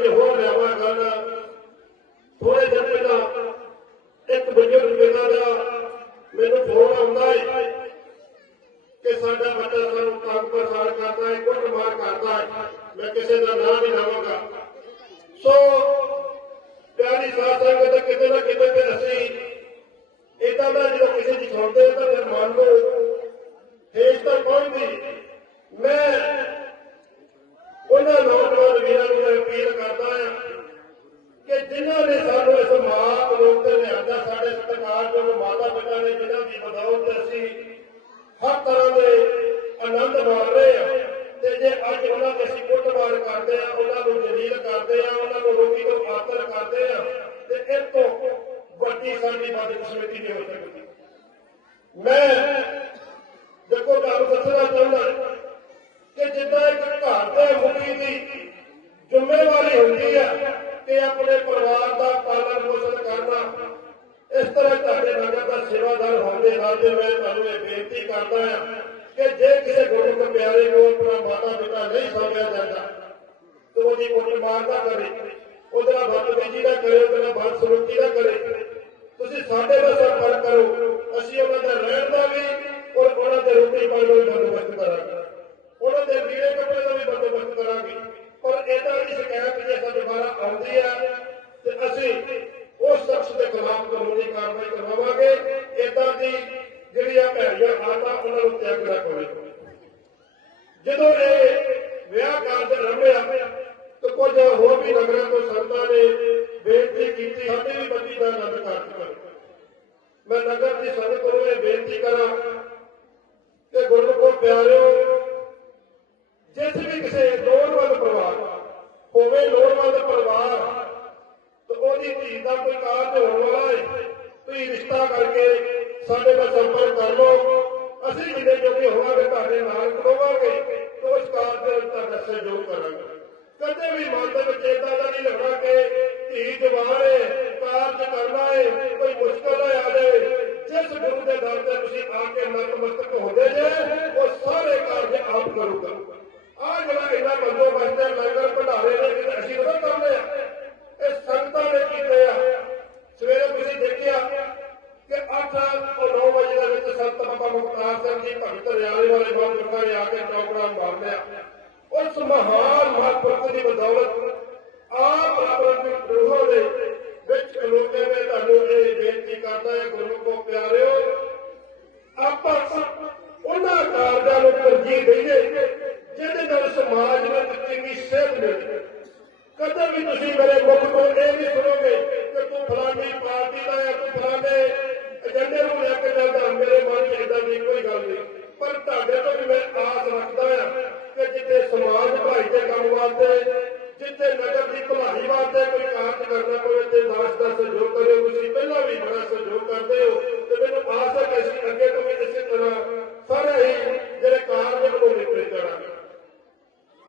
ਅੱਜ ਹੋਰ ਲਿਆਵਾਂ ਗੱਲ ਥੋੜੇ ਦਿਨ ਪਹਿਲਾਂ ਇੱਕ ਬਜ਼ੁਰਗ ਬਿਨਾਂ ਦਾ ਮੈਨੂੰ ਫੋਨ ਆਉਂਦਾ ਹੈ ਕਿ ਸਾਡਾ ਬੱਚਾ ਸਾਨੂੰ ਤੰਗ ਪਰੇਸ਼ਾਨ ਕਰਦਾ ਹੈ ਕੁੱਟਮਾਰ ਕਰਦਾ ਹੈ ਮੈਂ ਕਿਸੇ ਦਾ ਨਾਮ ਨਹੀਂ ਲਵਾਂਗਾ। ਸੋ, ਪਿਆਰੀ ਸਾਧ ਸੰਗਤ, ਕਿਤੇ ਨਾ ਕਿਤੇ ਤੇ ਅਸੀਂ ਇਦਾਂ ਦਾ ਜਦੋਂ ਕਿਸੇ ਦੀ ਸੁਣਦੇ ਤਾਂ ਫਿਰ ਮਨ ਨੂੰ ਠੇਸ ਤਾਂ ਪਹੁੰਚਦੀ ਮੈਂ ਉਹਨਾਂ ਨੌਜਵਾਨ ਵੀਰਾਂ ਨੂੰ ਮੈਂ ਅਪੀਲ ਕਰਦਾ ਹਾਂ ਕਿ ਨੇ ਸਾਨੂੰ ਇਸ ਮਾਂ ਰੂਪ ਤੇ ਲਿਆਂਦਾ, ਸਾਡੇ ਸਤਿਕਾਰਯੋਗ ਮਾਤਾ ਪਿਤਾ ਨੇ ਜਿਹਨਾਂ ਦੀ ਬਦੌਲਤ ਅਸੀਂ ਹਰ ਤਰ੍ਹਾਂ ਦੇ ਆਨੰਦ ਮਾਣ ਰਹੇ ਆ। ਤੇ ਜੇ ਅੱਜ ਉਹਨਾਂ ਦੇ ਅਸੀਂ ਕੁੱਟਮਾਰ ਕਰਦੇ ਆ, ਉਹਨਾਂ ਨੂੰ ਜਲੀਲ ਕਰਦੇ ਆ, ਉਹਨਾਂ ਨੂੰ ਰੋਟੀ ਤੋਂ ਆਤਰ ਕਰਦੇ ਆ, ਤੇ ਇਹ ਤੋਂ ਵੱਡੀ ਸਾਡੀ ਬਦਕਿਸਮਤੀ ਨਹੀਂ ਹੋ ਸਕਦੀ। ਮੈਂ ਦੇਖੋ, ਤੁਹਾਨੂੰ ਦੱਸਣਾ ਚਾਹੁੰਦਾ ਕਿ ਜਿੱਦਾਂ ਇੱਕ ਘਰ ਦੇ ਮੁਖੀ ਦੀ ਜ਼ਿੰਮੇਵਾਰੀ ਹੁੰਦੀ ਹੈ ਕਿ ਆਪਣੇ ਪਰਿਵਾਰ ਦਾ ਪਾਲਣ ਪੋਸ਼ਣ ਕਰਨਾ। ਇਸ ਤਰ੍ਹਾਂ ਤੁਹਾਡੇ ਨਗਰ ਦਾ ਸੇਵਾਦਾਰ ਹੋਣ ਦੇ ਨਾਤੇ ਮੈਂ ਤੁਹਾਨੂੰ ਇਹ ਬੇਨਤੀ ਕਰਦਾ ਹਾਂ ਕਿ ਜੇ ਕਿਸੇ ਗੁਰਮੁਖ ਪਿਆਰੇ ਨੂੰ ਆਪਣਾ ਮਾਤਾ ਪਿਤਾ ਨਹੀਂ ਸਮਝਿਆ ਜਾਂਦਾ, ਤੇ ਉਹਦੀ ਕੁੱਟ ਮਾਰ ਦਾ ਕਰੇ। ਉਹਦੇ ਨਾਲ ਬਦਤਮੀਜ਼ੀ ਦਾ ਕਰੇ, ਉਹਦੇ ਨਾਲ ਬਦਸਲੂਕੀ ਨਾ ਕਰੇ। ਤੁਸੀਂ ਸਾਡੇ ਨਾਲ ਸੰਪਰਕ ਕਰੋ। ਅਸੀਂ ਉਹਨਾਂ ਦਾ ਰਹਿਣ ਦਾ ਵੀ ਔਰ ਉਹਨਾਂ ਦੇ ਰੋਟੀ ਪਾਣੀ ਦਾ ਵੀ ਬੰਦੋਬਸਤ ਕਰਾਂਗੇ ਉਹਨਾਂ ਦੇ ਲੀੜੇ ਕੱਪੜੇ ਦਾ ਵੀ ਬੰਦੋਬਸਤ ਕਰਾਂਗੇ ਪਰ ਇਹਨਾਂ ਦੀ ਸ਼ਿਕਾਇਤ ਦੁਬਾਰਾ ਆਉਂਦੀ ਹੈ ਤੇ ਅਸੀਂ ਉਸ ਸ਼ਖਸ ਦੇ ਖਿਲਾਫ ਕਾਨੂੰਨੀ ਕਾਰਵਾਈ ਕਰਵਾਵਾਂਗੇ। ਇਦਾਂ ਦੀ ਜਿਹੜੀਆਂ ਭੈੜੀਆਂ ਆਦਤਾਂ ਉਹਨਾਂ ਨੂੰ ਤਿਆਗਣਾ ਪਵੇ ਜਦੋਂ ਇਹ ਵਿਆਹ ਕਾਰਜ ਰੰਭਿਆ ਤੇ ਕੁਝ ਹੋਰ ਵੀ ਨਗਰਾਂ ਤੋਂ ਸੰਤਾਂ ਨੇ ਬੇਨਤੀ ਕੀਤੀ, ਸਾਡੇ ਵੀ ਬੱਤੀ ਦਾ ਆਨੰਦ ਕਰ ਚੁੱਕੇ ਮੈਂ ਨਗਰ ਦੀ ਸੰਗਤ ਨੂੰ ਇਹ ਬੇਨਤੀ ਕਰਾਂ ਕਿ ਗੁਰੂ ਗੁਰਮੁਖੋ ਪਿਆਰਿਓ ਜਿਸ ਵੀ ਕਿਸੇ ਲੋੜਵੰਦ ਪਰਿਵਾਰ ਹੋਵੇ ਲੋੜਵੰਦ ਪਰਿਵਾਰ ਤੇ ਉਹਦੀ ਧੀ ਦਾ ਕੋਈ ਕਾਰਜ ਹੋਣ ਵਾਲਾ ਹੈ ਤੁਸੀਂ ਰਿਸ਼ਤਾ ਕਰਕੇ ਸਾਡੇ ਨਾਲ ਸੰਪਰਕ ਕਰ ਲਓ। ਅਸੀਂ ਜਿਹਦੇ ਜੋਗੇ ਹੋਵਾਂਗੇ, ਤੁਹਾਡੇ ਨਾਲ ਖਲੋਵਾਂਗੇ। ਤੇ ਉਸ ਕਾਰਜ ਦੇ ਵਿੱਚ ਤੁਹਾਡਾ ਸਹਿਯੋਗ ਕਰਾਂਗੇ। ਕਦੇ ਵੀ ਮਨ ਦੇ ਵਿੱਚ ਏਦਾਂ ਦਾ ਨਹੀਂ ਲੱਗਣਾ ਕਿ ਧੀ ਜਵਾਨ ਹੈ, ਕਾਰਜ ਕਰਨਾ ਹੈ, ਕੋਈ ਮੁਸ਼ਕਲ ਆ ਜਾਵੇ। ਜਿਸ ਗੁਰੂ ਦੇ ਦਰ ਤੇ ਤੁਸੀਂ ਆ ਕੇ ਨਤਮਸਤਕ ਹੁੰਦੇ ਜੇ ਉਹ ਸਾਰੇ ਕਾਰਜ ਆਪ ਕਰੂਗਾ ਆ ਜਿਹੜਾ ਇਹਨਾਂ ਬੰਦੋਬਸਤ ਹੈ ਲੰਗਰ ਭੰਡਾਰੇ ਨੇ ਕਿ ਅਸੀਂ ਉਹ ਕਰਦੇ ਆ ਇਹ ਸੰਗਤਾਂ ਨੇ ਕੀਤੇ ਆ ਸਵੇਰੇ ਤੁਸੀਂ ਦੇਖਿਆ ਕਿ 8 ਤੋਂ 9 ਵਜੇ ਦੇ ਵਿੱਚ ਸੰਤ ਬਾਬਾ ਮੁਖਤਾਰ ਸਿੰਘ ਜੀ ਭਗਤ ਰਿਆਲੇ ਵਾਲੇ ਮਹਾਂਪੁਰਖਾਂ ਨੇ ਆ ਕੇ ਚੌਕੜਾ ਮਾਰ ਲਿਆ ਉਸ ਮਹਾਨ ਮਹਾਂਪੁਰਖ ਦੀ ਬਦੌਲਤ ਆਪ ਰੱਬ ਦੀ ਰੂਹਾਂ ਦੇ ਵਿੱਚ ਖਲੋਤੇ ਮੈਂ ਤੁਹਾਨੂੰ ਇਹ ਬੇਨਤੀ ਕਰਦਾ ਹਾਂ, ਗੁਰੂ ਕੋ ਪਿਆਰਿਓ, ਆਪਾਂ ਉਹਨਾਂ ਕਾਰਜਾਂ ਨੂੰ ਤਰਜੀਹ ਦਈਏ, ਜਿਹਦੇ ਨਾਲ ਸਮਾਜ ਵਿੱਚ ਚੰਗੀ ਸੇਧ ਮਿਲੇ ਕਦੇ ਵੀ ਤੁਸੀਂ ਮੇਰੇ ਮੁਖ ਤੋਂ ਇਹ ਨਹੀਂ ਸੁਣੋਗੇ ਕਿ ਤੂੰ ਫਲਾਣੀ ਪਾਰਟੀ ਦਾ ਹੈ ਤੂੰ ਫਲਾਣੇ ਏਜੰਡੇ ਨੂੰ ਲੈ ਕੇ ਚੱਲਦਾ ਮੇਰੇ ਮਨ 'ਚ ਇਦਾਂ ਦੀ ਕੋਈ ਗੱਲ ਨਹੀਂ ਪਰ ਤੁਹਾਡੇ ਤੋਂ ਵੀ ਮੈਂ ਆਸ ਰੱਖਦਾ ਹਾਂ ਕਿ ਜਿੱਥੇ ਸਮਾਜ ਭਾਈ ਦੇ ਕੰਮ ਵਾਸਤੇ, ਜਿੱਥੇ ਨਗਰ ਦੀ ਭਲਾਈ ਵਾਸਤੇ ਕੋਈ ਕਾਰਜ ਕਰਨਾ ਕੋਈ ਤੇ ਦਾਸ ਦਾ ਸਹਿਯੋਗ ਕਰਿਓ। ਤੁਸੀਂ ਪਹਿਲਾਂ ਵੀ ਬੜਾ ਸਹਿਯੋਗ ਕਰਦੇ ਹੋ।